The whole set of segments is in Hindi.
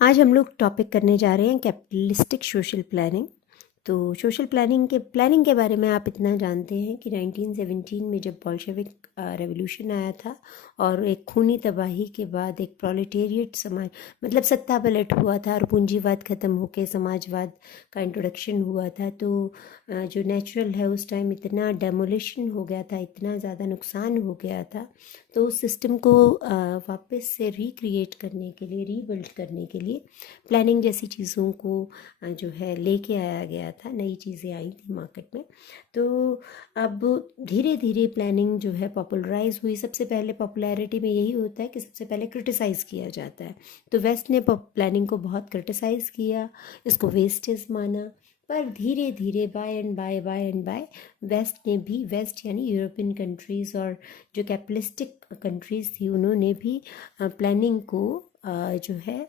आज हम लोग टॉपिक करने जा रहे हैं कैपिटलिस्टिक सोशल प्लानिंग। तो सोशल प्लानिंग के बारे में आप इतना जानते हैं कि 1917 में जब बोल्शेविक रेवोल्यूशन आया था और एक खूनी तबाही के बाद एक प्रोलेटेरिएट समाज मतलब सत्ता पलट हुआ था और पूंजीवाद ख़त्म होकर समाजवाद का इंट्रोडक्शन हुआ था। तो जो नेचुरल है उस टाइम इतना डेमोलिशन हो गया था, इतना ज़्यादा नुकसान हो गया था। तो उस सिस्टम को वापस से रिक्रिएट करने के लिए, रीबिल्ड करने के लिए प्लानिंग जैसी चीज़ों को जो है लेके आया गया था। नई चीज़ें आई थी मार्केट में। तो अब धीरे धीरे प्लानिंग जो है पॉपुलराइज हुई। सबसे पहले पॉपुलैरिटी में यही होता है कि सबसे पहले क्रिटिसाइज़ किया जाता है। तो वेस्ट ने प्लानिंग को बहुत क्रिटिसाइज़ किया, इसको वेस्टेज माना। पर धीरे धीरे बाय एंड बाय वेस्ट ने भी, वेस्ट यानी यूरोपियन कंट्रीज़ और जो कैपिटलिस्टिक कंट्रीज़ थी, उन्होंने भी प्लानिंग को जो है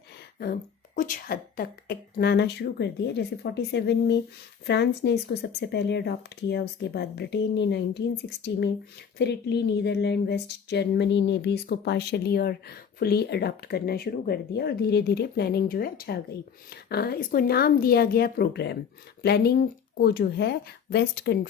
कुछ हद तक अपनाना शुरू कर दिया। जैसे 47 में फ्रांस ने इसको सबसे पहले अडॉप्ट किया, उसके बाद ब्रिटेन ने 1960 में, फिर इटली, नीदरलैंड, वेस्ट जर्मनी ने भी इसको पार्शली और फुली अडॉप्ट करना शुरू कर दिया और धीरे धीरे प्लानिंग जो है छा गई। इसको नाम दिया गया प्रोग्राम। प्लानिंग को जो है वेस्टर्न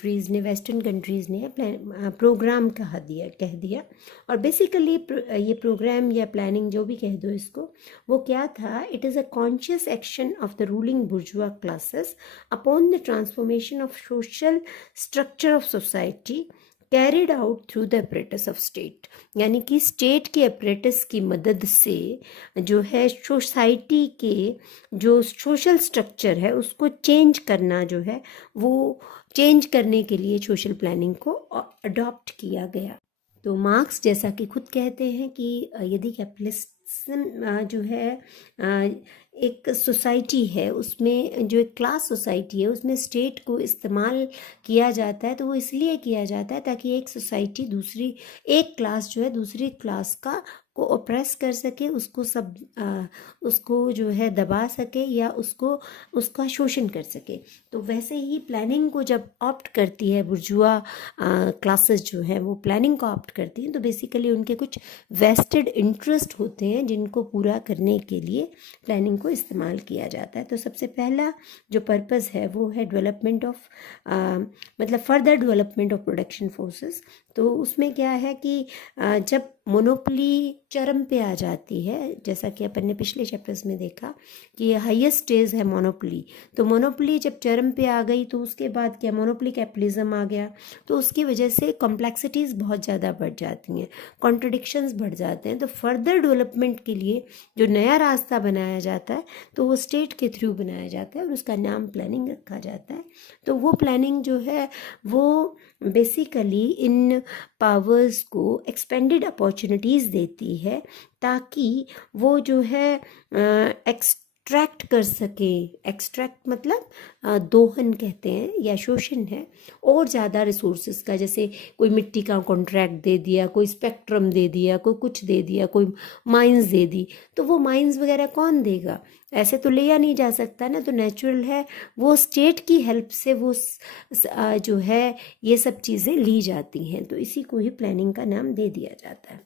कंट्रीज़ ने प्रोग्राम कह दिया। और बेसिकली ये प्रोग्राम या प्लानिंग जो भी कह दो इसको, वो क्या था? It is a conscious action of the ruling बुर्जुआ classes upon the transformation of social structure of society carried out through the apparatus of state. यानी कि स्टेट के अपरेटस की मदद से जो है सोसाइटी के जो सोशल स्ट्रक्चर है उसको चेंज करना, जो है वो चेंज करने के लिए सोशल प्लानिंग को अडॉप्ट किया गया। तो मार्क्स जैसा कि खुद कहते हैं कि यदि कैपिटलिज्म जो है एक सोसाइटी है, उसमें जो एक क्लास सोसाइटी है उसमें स्टेट को इस्तेमाल किया जाता है, तो वो इसलिए किया जाता है ताकि एक सोसाइटी दूसरी, एक क्लास जो है दूसरी क्लास का को ऑप्रेस कर सके, उसको जो है दबा सके या उसका शोषण कर सके। तो वैसे ही प्लानिंग को जब ऑप्ट करती है बुर्जुआ क्लासेस जो है वो प्लानिंग को ऑप्ट करती हैं, तो बेसिकली उनके कुछ वेस्टेड इंटरेस्ट होते हैं जिनको पूरा करने के लिए प्लानिंग को इस्तेमाल किया जाता है। तो सबसे पहला जो पर्पस है वो है डेवलपमेंट ऑफ मतलब further development of production forces. तो उसमें क्या है कि जब मोनोपोली चरम पे आ जाती है, जैसा कि अपन ने पिछले चैप्टर्स में देखा कि हाईएस्ट स्टेज है मोनोपोली, तो मोनोपोली जब चरम पे आ गई तो उसके बाद क्या, मोनोपोली कैपिटलिज्म आ गया। तो उसकी वजह से कॉम्प्लेक्सिटीज़ बहुत ज़्यादा बढ़ जाती हैं, कॉन्ट्रडिक्शंस बढ़ जाते हैं। तो फर्दर डेवलपमेंट के लिए जो नया रास्ता बनाया जाता है तो वो स्टेट के थ्रू बनाया जाता है और उसका नाम प्लानिंग रखा जाता है। तो वो प्लानिंग जो है वो बेसिकली इन पावर्स को एक्सपेंडेड अपॉर्चुनिटीज़ देती है ताकि वो जो है एक्सट्रैक्ट कर सके। एक्सट्रैक्ट मतलब दोहन कहते हैं या शोषण है, और ज़्यादा रिसोर्सेज का। जैसे कोई मिट्टी का कॉन्ट्रैक्ट दे दिया, कोई स्पेक्ट्रम दे दिया, कोई कुछ दे दिया, कोई माइंस दे दी, तो वो माइंस वगैरह कौन देगा? ऐसे तो लिया नहीं जा सकता ना। तो नेचुरल है वो स्टेट की हेल्प से वो जो है ये सब चीज़ें ली जाती हैं। तो इसी को ही प्लानिंग का नाम दे दिया जाता है।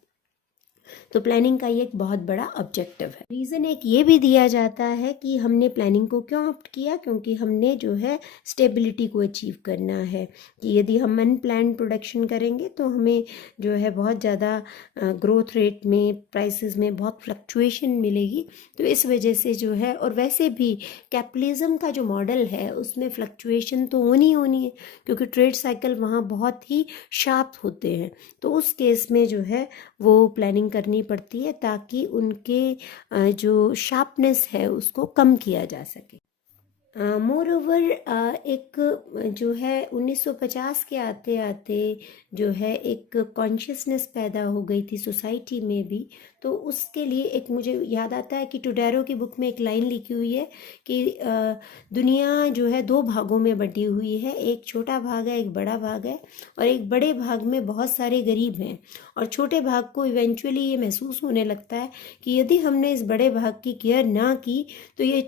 तो प्लानिंग का ये एक बहुत बड़ा ऑब्जेक्टिव है। रीज़न एक ये भी दिया जाता है कि हमने प्लानिंग को क्यों ऑप्ट किया, क्योंकि हमने जो है स्टेबिलिटी को अचीव करना है कि यदि हम अनप्लान्ड प्रोडक्शन करेंगे तो हमें जो है बहुत ज़्यादा ग्रोथ रेट में, प्राइसेस में बहुत फ्लक्चुएशन मिलेगी। तो इस वजह से जो है, और वैसे भी कैपिटलिज्म का जो मॉडल है उसमें फ्लक्चुएशन तो होनी है, क्योंकि ट्रेड साइकिल वहाँ बहुत ही शार्प होते हैं। तो उस केस में जो है वो प्लानिंग करनी पड़ती है ताकि उनके जो शार्पनेस है उसको कम किया जा सके। मोर ओवर एक जो है 1950 के आते आते जो है एक कॉन्शियसनेस पैदा हो गई थी सोसाइटी में भी। तो उसके लिए एक मुझे याद आता है कि टुडेरो की बुक में एक लाइन लिखी हुई है कि दुनिया जो है दो भागों में बटी हुई है, एक छोटा भाग है, एक बड़ा भाग है, और एक बड़े भाग में बहुत सारे गरीब हैं। और छोटे भाग को इवेंचुअली ये महसूस होने लगता है कि यदि हमने इस बड़े भाग की केयर ना की तो ये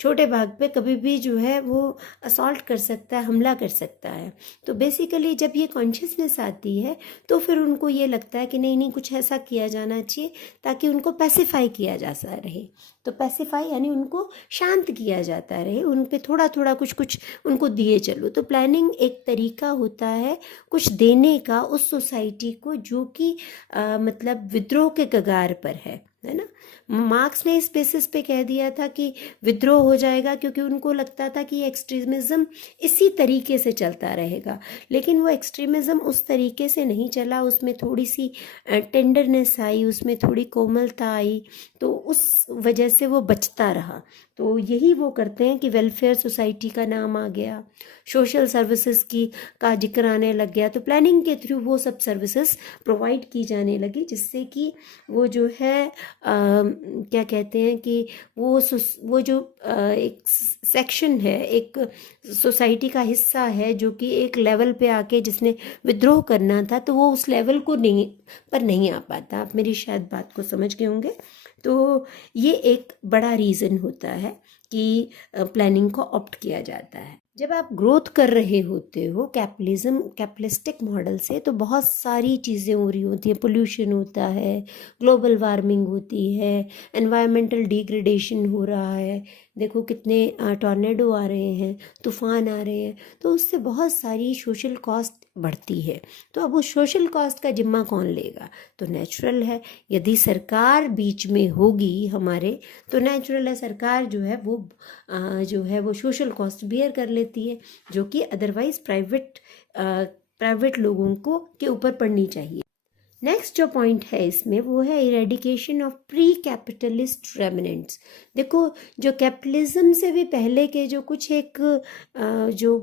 छोटे भाग पे कभी भी जो है वो असॉल्ट कर सकता है, हमला कर सकता है। तो बेसिकली जब ये कॉन्शियसनेस आती है तो फिर उनको ये लगता है कि नहीं नहीं, कुछ ऐसा किया जाना चाहिए ताकि उनको पैसिफाई किया जा सा रहे। तो पैसिफाई यानी उनको शांत किया जाता रहे, उन पे थोड़ा थोड़ा कुछ कुछ उनको दिए चलो। तो प्लानिंग एक तरीका होता है कुछ देने का उस सोसाइटी को जो कि मतलब विद्रोह के कगार पर है ना। मार्क्स ने इस बेसिस पे कह दिया था कि विद्रोह हो जाएगा, क्योंकि उनको लगता था कि एक्सट्रीमिज्म इसी तरीके से चलता रहेगा। लेकिन वो एक्सट्रीमिज्म उस तरीके से नहीं चला, उसमें थोड़ी सी टेंडरनेस आई, उसमें थोड़ी कोमलता आई, तो उस वजह से वो बचता रहा। तो यही वो करते हैं कि वेलफेयर सोसाइटी का नाम आ गया, सोशल सर्विसेज की का जिक्र आने लग गया। तो प्लानिंग के थ्रू वो सब सर्विसेज प्रोवाइड की जाने लगी, जिससे कि वो जो है क्या कहते हैं कि वो जो एक सेक्शन है, एक सोसाइटी का हिस्सा है जो कि एक लेवल पे आके जिसने विद्रोह करना था, तो वो उस लेवल को नहीं आ पाता। आप मेरी शायद बात को समझ गए होंगे। तो ये एक बड़ा रीज़न होता है कि प्लानिंग को ऑप्ट किया जाता है। जब आप ग्रोथ कर रहे होते हो कैपिटलिस्टिक मॉडल से, तो बहुत सारी चीज़ें हो रही होती हैं। पोल्यूशन होता है, ग्लोबल वार्मिंग होती है, एनवायरमेंटल डिग्रेडेशन हो रहा है। देखो कितने टॉर्नेडो आ रहे हैं, तूफान आ रहे हैं, तो उससे बहुत सारी सोशल कॉस्ट बढ़ती है। तो अब उस सोशल कॉस्ट का जिम्मा कौन लेगा? तो नेचुरल है, यदि सरकार बीच में होगी हमारे, तो नेचुरल है सरकार जो है वो सोशल कॉस्ट बियर कर लेती है, जो कि अदरवाइज प्राइवेट लोगों को के ऊपर पड़नी चाहिए। नेक्स्ट जो पॉइंट है इसमें वो है eradication of pre capitalist remnants. देखो, जो कैपिटलिज्म से भी पहले के जो कुछ एक जो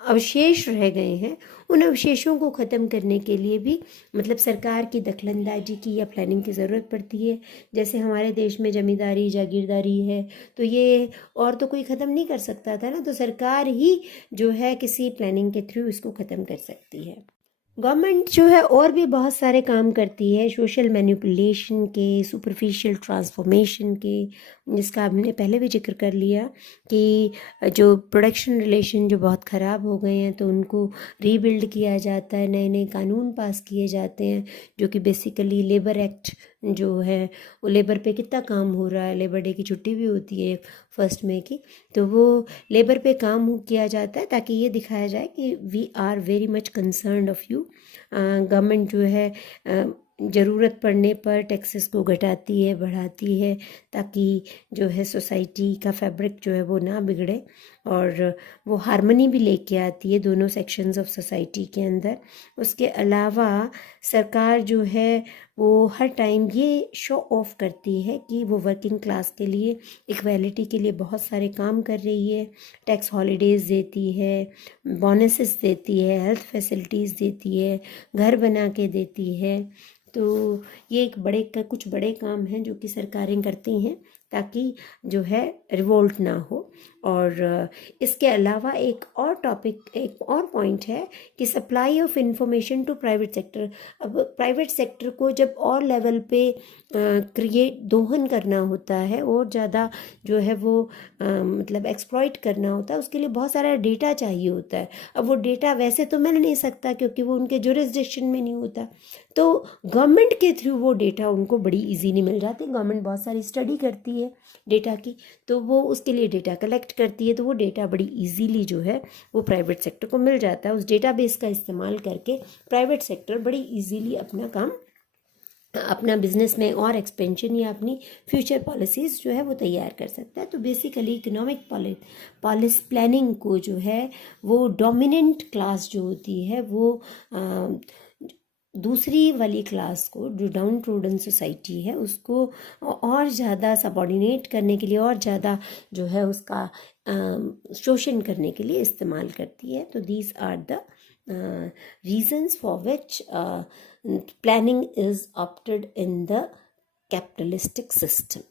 अवशेष रह गए हैं, उन अवशेषों को ख़त्म करने के लिए भी मतलब सरकार की दखलंदाजी की या प्लानिंग की ज़रूरत पड़ती है। जैसे हमारे देश में जमींदारी जागीरदारी है, तो ये और तो कोई ख़त्म नहीं कर सकता था ना, तो सरकार ही जो है किसी प्लानिंग के थ्रू इसको ख़त्म कर सकती है। गवर्नमेंट जो है और भी बहुत सारे काम करती है, सोशल मैनिपुलेशन के, सुपरफिशियल ट्रांसफॉर्मेशन के, जिसका हमने पहले भी जिक्र कर लिया कि जो प्रोडक्शन रिलेशन जो बहुत ख़राब हो गए हैं, तो उनको रीबिल्ड किया जाता है, नए नए कानून पास किए जाते हैं, जो कि बेसिकली लेबर एक्ट जो है वो लेबर पे कितना काम हो रहा है, लेबर डे की छुट्टी भी होती है 1 मई की, तो वो लेबर पे काम किया जाता है ताकि ये दिखाया जाए कि we are very much concerned of you. Government जो है ज़रूरत पड़ने पर टैक्सेस को घटाती है, बढ़ाती है, ताकि जो है सोसाइटी का फैब्रिक जो है वो ना बिगड़े, और वो हार्मनी भी लेके आती है दोनों सेक्शंस ऑफ सोसाइटी के अंदर। उसके अलावा सरकार जो है वो हर टाइम ये शो ऑफ करती है कि वो वर्किंग क्लास के लिए, इक्वालिटी के लिए बहुत सारे काम कर रही है। टैक्स हॉलीडेज़ देती है, बोनसेस देती है, हेल्थ फैसिलिटीज़ देती है, घर बना के देती है। तो ये एक कुछ बड़े काम हैं जो कि सरकारें करती हैं ताकि जो है रिवोल्ट ना हो। और इसके अलावा एक और पॉइंट है कि supply of information to private sector. अब प्राइवेट सेक्टर को जब और लेवल पे दोहन करना होता है और ज़्यादा जो है वो मतलब एक्सप्लॉइट करना होता है, उसके लिए बहुत सारा डेटा चाहिए होता है। अब वो डेटा वैसे तो मिल नहीं सकता क्योंकि वो उनके जुरिसडिक्शन में नहीं होता, तो गवर्नमेंट के थ्रू वो डेटा उनको बड़ी इजीली मिल जाते हैं। गवर्नमेंट बहुत सारी स्टडी करती है डेटा की, तो वो उसके लिए डेटा कलेक्ट करती है, तो वो डेटा बड़ी इजीली जो है वो प्राइवेट सेक्टर को मिल जाता है। उस डेटाबेस का इस्तेमाल करके प्राइवेट सेक्टर बड़ी इजीली अपना काम, अपना बिजनेस में और एक्सपेंशन या अपनी फ्यूचर पॉलिसीज़ जो है वो तैयार कर सकता है। तो बेसिकली इकोनॉमिक पॉलिसी प्लानिंग को जो है वो डोमिनेंट क्लास जो होती है वो दूसरी वाली क्लास को, जो डाउन ट्रोडन सोसाइटी है, उसको और ज़्यादा सबॉर्डिनेट करने के लिए और ज़्यादा जो है उसका शोषण करने के लिए इस्तेमाल करती है। तो these are the reasons for which planning is opted in the capitalistic system.